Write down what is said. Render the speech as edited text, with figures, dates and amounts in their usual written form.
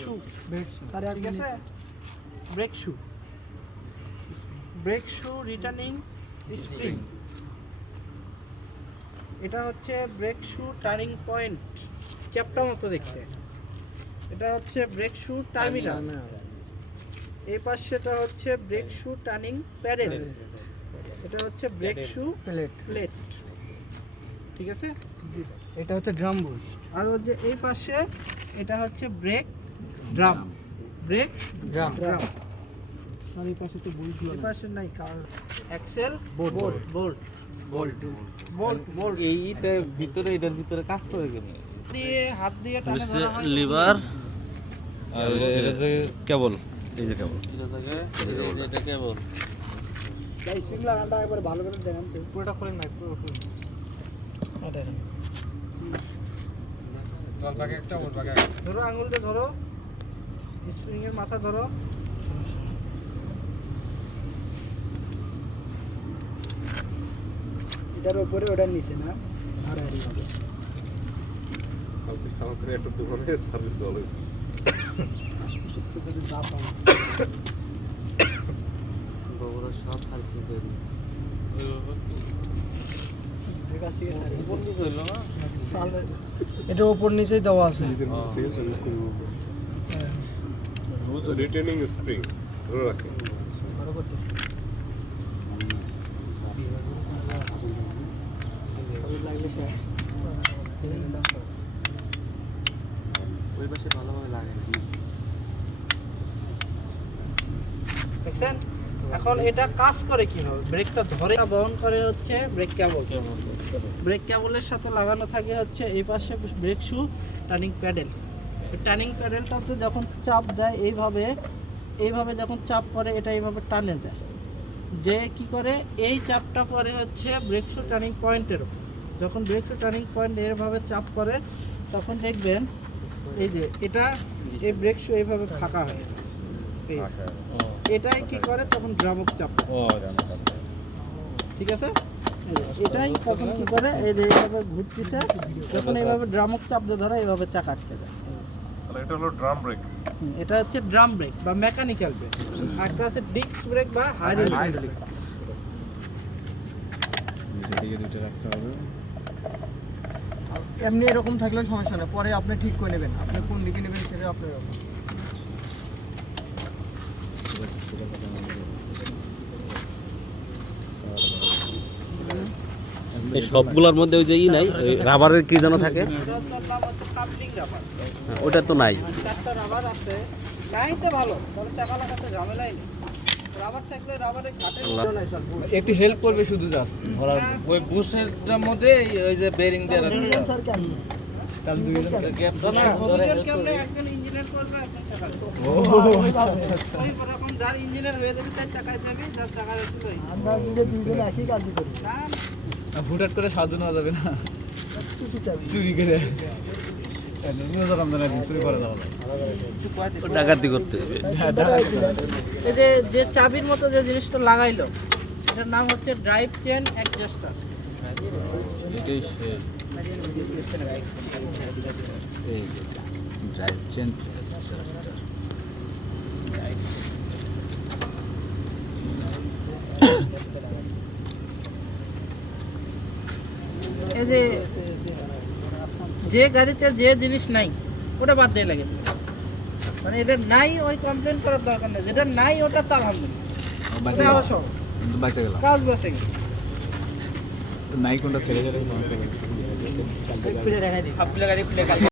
শু sir ঠিক আছে brake shoe returning spring এটা হচ্ছে break shoe turning point chapter মতো দেখতে এটা হচ্ছে ব্রেক শু টার্মিনাল এই পাশেটা হচ্ছে ব্রেক শু টার্নিং প্যাডেল এটা হচ্ছে ব্রেক শু প্লেট ঠিক আছে এটা হচ্ছে ড্রাম বুশ আর ওই যে এই পাশে এটা হচ্ছে ব্রেক ড্রাম আর এই পাশে তো বুশগুলো এই পাশে নাই কার অ্যাক্সেল বোল্ট এইটার ভিতরে এটার ভিতরে কাজ করে কেমন দিয়ে হাত দিয়ে টানা ধরা হয় লিভার আর কেবল এই যে কেবল এটা কেবল গাইস স্প্রিং লাগানটা একবার ভালো করে দেখেন তো পুরোটা খোলেন না পুরো খোলেন দেখেন একটা ধরো আঙুল দিয়ে ধরো স্প্রিং এর মাথা ধরো এটার উপরে ওটার নিচে না আর হবে আমাদের একটা দোকানে সার্ভিস দেওয়া লাগে আশপাশের থেকে যা পাবো বগুড়া সব খাইছে করি এটা উপর নিচেই দেওয়া আছে সার্ভিস করব রিটেনিং স্প্রিং ধরে রাখে ভালো করতেছে লাগলে স্যার ওই পাশে ভালোভাবে লাগে না দেখছেন এখন এটা কাজ করে কিভাবে ব্রেকটা ধরে বহন করে হচ্ছে ব্রেক ব্রেক কেবলের সাথে লাগানো থাকে হচ্ছে এই পাশে brake shoe turning pedal turning প্যাডেলটাতে যখন চাপ দেয় এইভাবে যখন চাপ পড়ে এটা এইভাবে টানে দেয় যে কি করে এই চাপটা পরে হচ্ছে ব্রেক শু টার্নিং পয়েন্টের উপর যখন ব্রেক শু টার্নিং পয়েন্ট এরভাবে চাপ পড়ে তখন দেখবেন এই যে এটা এই ব্রেক শু এইভাবে ফাঁকা হয় এই এটাই কি করে তখন ভ্রামক চাপ ঠিক আছে এটাই তখন কি করে এই যে এইভাবে ঘুরতেছে যখন এইভাবে ড্রামক চাপ দিয়ে ধরে এইভাবে চাকা আটকে যায় তাহলে এটা হলো ড্রাম ব্রেক এটা হচ্ছে ড্রাম ব্রেক বা মেকানিক্যাল ব্রেক আর একটা আছে ডিস্ক ব্রেক বা হাইড্রোলিক এমনি এরকম থাকলে সমস্যা না পরে আপনি ঠিক করে নেবেন আপনি কোন দিকে নেবেন সেটা আপনার ব্যাপার এই সবগুলোর মধ্যে ওই যে নাই রাবারের কি যেন থাকে কাপলিং রাবার ওটা তো নাই চারটা রাবার আছে গাইতে ভালো তবে চাকা লাগাতে ঝামেলাই নেই রাবার থাকলে রাবারের ঘাটে একটু হেল্প করবে শুধু জাস্ট ধরার ওই বুশেরটার মধ্যে ওই যে বেরিং দেওয়া আছে স্যার কেন তাহলে দুইজন গ্যাপ কেমনে একজন ইঞ্জিনিয়ার করবে একজন চাকা ওই রকম যার ইঞ্জিনিয়ার হয়ে যাবে তার চাকায় যাবে যার চাকা আছে ওই আমরা দুজন একই কাজই করি না হুটহাট করে সাহায্য নেওয়া যাবে না চুরি করে রোজা রমজানে চুরি করে দেওয়া যায় ডাকাতি করতে হবে এই যে যে চাবির মতো যে জিনিসটা লাগাইলো এটার নাম হচ্ছে ড্রাইভ চেন অ্যাডজাস্টার এটাই এই ড্রাইভ চেন এই যে যে গাড়িতে যে জিনিস নাই ওটা বাদ দিয়ে লাগে মানে এটা নাই ওই কমপ্লেন করার দরকার নেই যেটা নাই ওটা তো আলহামদুলিল্লাহ বাইসে গেলাম কাজ বসে গেছে নাই কোনটা ছেড়ে ছেড়ে খুলে রেখে দিই